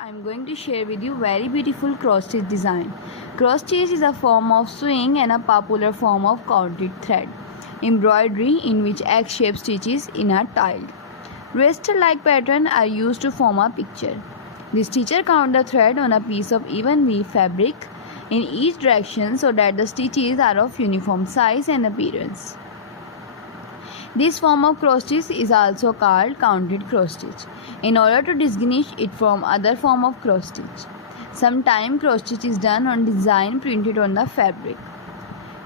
I'm going to share with you very beautiful cross stitch design. Cross stitch is a form of sewing and a popular form of counted thread embroidery in which egg-shaped stitches in are tiled. Raster-like patterns are used to form a picture. The stitcher counts the thread on a piece of even weave fabric in each direction so that the stitches are of uniform size and appearance. This form of cross stitch is also called counted cross stitch in order to distinguish it from other form of cross stitch. Sometimes cross stitch is done on design printed on the fabric.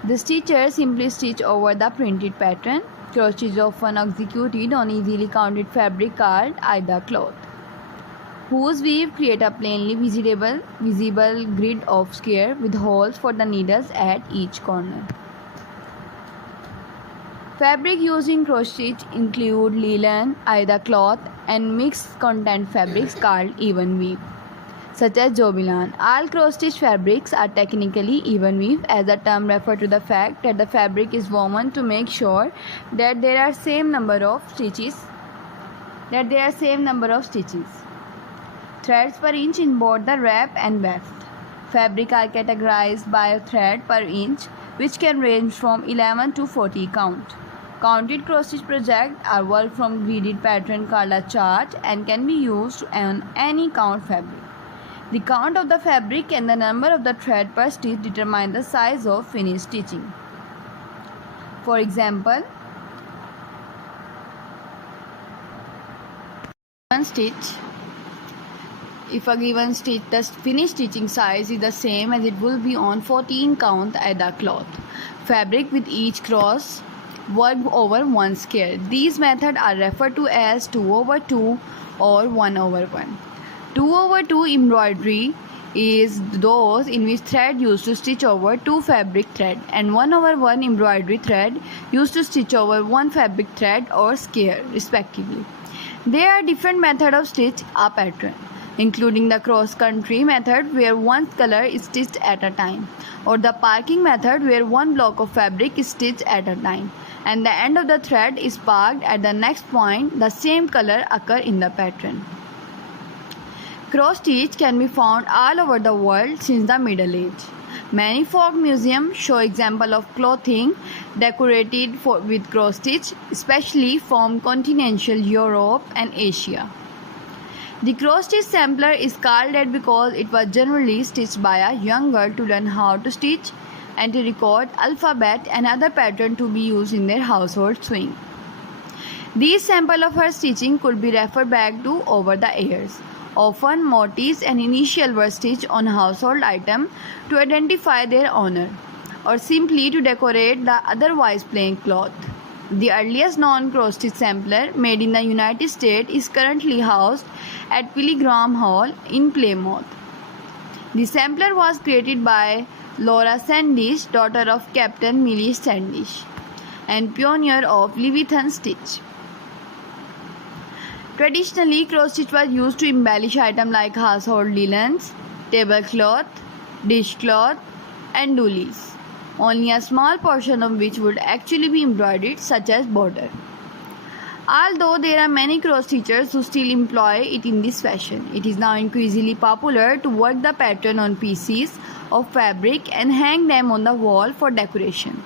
The stitcher simply stitch over the printed pattern. Cross stitch is often executed on easily counted fabric called either cloth, whose weave create a plainly visible grid of square with holes for the needles at each corner. Fabric used in cross stitch include linen, either cloth, and mixed content fabrics called even weave, such as jobilan. All cross stitch fabrics are technically even weave, as the term refers to the fact that the fabric is woven to make sure that there are same number of stitches. Threads per inch in both the wrap and weft. Fabric are categorized by a thread per inch, which can range from 11 to 40 count. Counted cross stitch projects are worked from gridded pattern called a chart and can be used on any count fabric. The count of the fabric and the number of the thread per stitch determine the size of finished stitching. For example, if a given stitch, the finished stitching size is the same as it will be on 14 count either cloth fabric with each cross worked over one square. These methods are referred to as 2/2 or 1/1. 2/2 embroidery is those in which thread used to stitch over two fabric thread, and 1/1 embroidery thread used to stitch over one fabric thread or square respectively. There are different methods of stitch a pattern, including the cross-country method where one color is stitched at a time, or the parking method where one block of fabric is stitched at a time, and the end of the thread is parked at the next point the same color occur in the pattern. Cross stitch can be found all over the world since the Middle Age. Many folk museums show examples of clothing decorated with cross stitch, especially from continental Europe and Asia. The cross stitch sampler is called that because it was generally stitched by a young girl to learn how to stitch and to record alphabet and other patterns to be used in their household sewing. These samples of her stitching could be referred back to over the years. Often motifs and initials were stitched on household items to identify their owner, or simply to decorate the otherwise plain cloth. The earliest known cross stitch sampler made in the United States is currently housed at Pilgrim Hall in Plymouth. The sampler was created by Laura Sandish, daughter of Captain Millie Sandish, and pioneer of Leviathan stitch. Traditionally, cross stitch was used to embellish items like household linens, tablecloth, dishcloth, and doilies, only a small portion of which would actually be embroidered, such as border. Although there are many cross stitchers who still employ it in this fashion, it is now increasingly popular to work the pattern on pieces of fabric and hang them on the wall for decoration.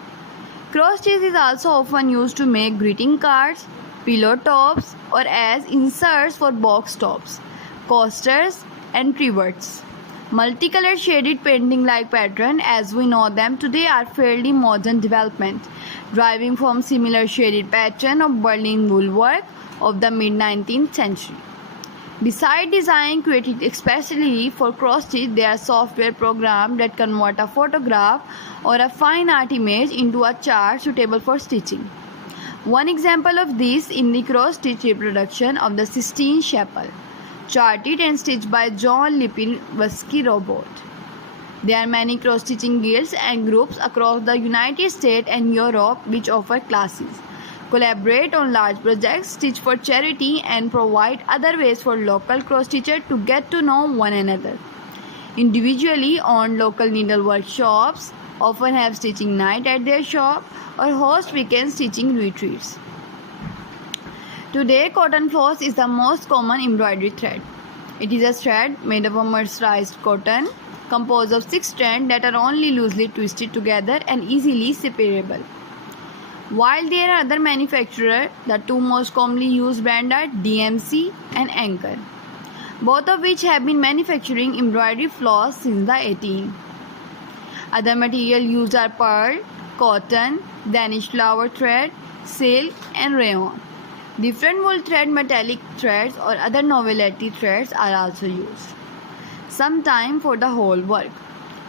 Cross stitch is also often used to make greeting cards, pillow tops, or as inserts for box tops, coasters, and trivets. Multicolored shaded painting-like patterns, as we know them today, are fairly modern development, deriving from similar shaded pattern of Berlin wool work of the mid-19th century. Besides design created especially for cross stitch, there are software programs that convert a photograph or a fine art image into a chart suitable for stitching. One example of this in the cross stitch reproduction of the Sistine Chapel, charted and stitched by John Lipinski robot. There are many cross stitching guilds and groups across the United States and Europe which offer classes, collaborate on large projects, stitch for charity, and provide other ways for local cross stitchers to get to know one another. Individually owned local needlework shops often have stitching night at their shop or host weekend stitching retreats. Today, cotton floss is the most common embroidery thread. It is a thread made of a mercerized cotton composed of 6 strands that are only loosely twisted together and easily separable. While there are other manufacturers, the two most commonly used brands are DMC and Anchor, both of which have been manufacturing embroidery floss since the 18th. Other materials used are pearl, cotton, Danish flower thread, silk, and rayon. Different wool thread, metallic threads, or other novelty threads are also used, sometimes for the whole work,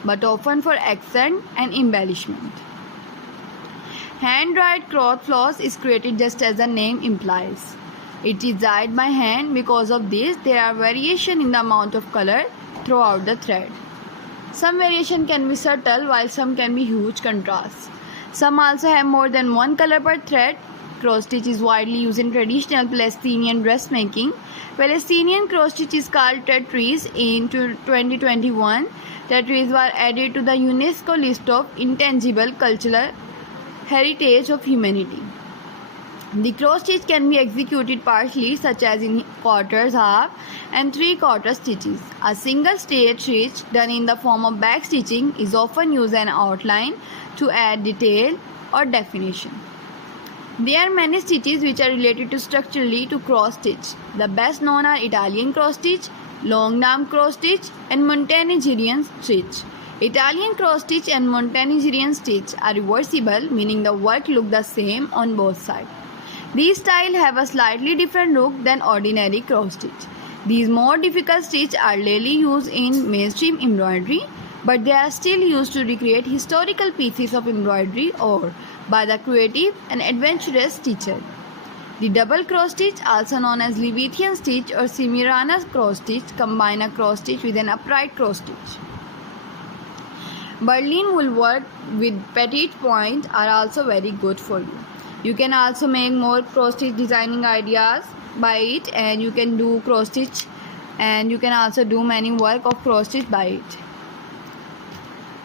but often for accent and embellishment. Hand-dyed cloth floss is created just as the name implies. It is dyed by hand. Because of this, there are variations in the amount of color throughout the thread. Some variation can be subtle, while some can be huge contrasts. Some also have more than one color per thread. Cross stitch is widely used in traditional Palestinian dressmaking. Palestinian cross stitch is called Tetris. In 2021, Tetris were added to the UNESCO list of intangible cultural heritage of humanity. The cross stitch can be executed partially, such as in quarters, half, and 3/4 stitches. A single straight stitch done in the form of back stitching is often used as an outline to add detail or definition. There are many stitches which are related to structurally to cross stitch. The best known are Italian cross stitch, long arm cross stitch, and Montenegrin stitch. Italian cross stitch and Montenegrin stitch are reversible, meaning the work looks the same on both sides. These styles have a slightly different look than ordinary cross stitch. These more difficult stitches are rarely used in mainstream embroidery, but they are still used to recreate historical pieces of embroidery or by the creative and adventurous stitcher. The double cross stitch, also known as Levitian stitch or Cimirana cross stitch, combine a cross stitch with an upright cross stitch. Berlin wool work with petite point are also very good for you. You can also make more cross stitch designing ideas by it, and you can do cross stitch, and you can also do many work of cross stitch by it.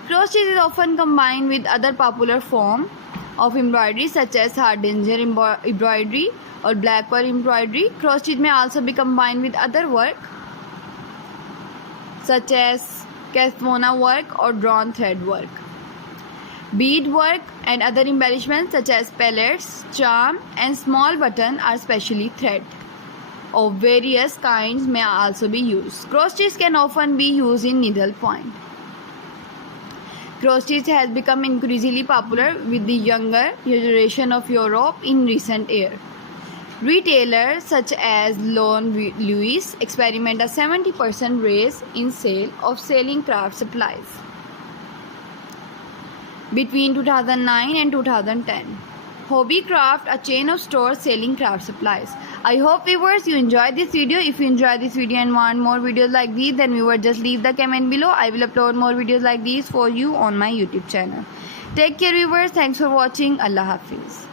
Cross stitch is often combined with other popular form of embroidery such as hardanger embroidery or blackwork embroidery. Cross stitch may also be combined with other work such as Cathvona work or drawn thread work. Bead work and other embellishments such as pellets, charm, and small button are specially thread of various kinds may also be used. Cross stitch can often be used in needle point. Cross stitch has become increasingly popular with the younger generation of Europe in recent years. Retailers such as Lone Louis experiment a 70% raise in sale of selling craft supplies between 2009 and 2010. Hobbycraft, a chain of stores selling craft supplies. I hope viewers you enjoyed this video. If you enjoyed this video and want more videos like these, then viewers just leave the comment below. I will upload more videos like these for you on my YouTube channel. Take care viewers. Thanks for watching. Allah Hafiz.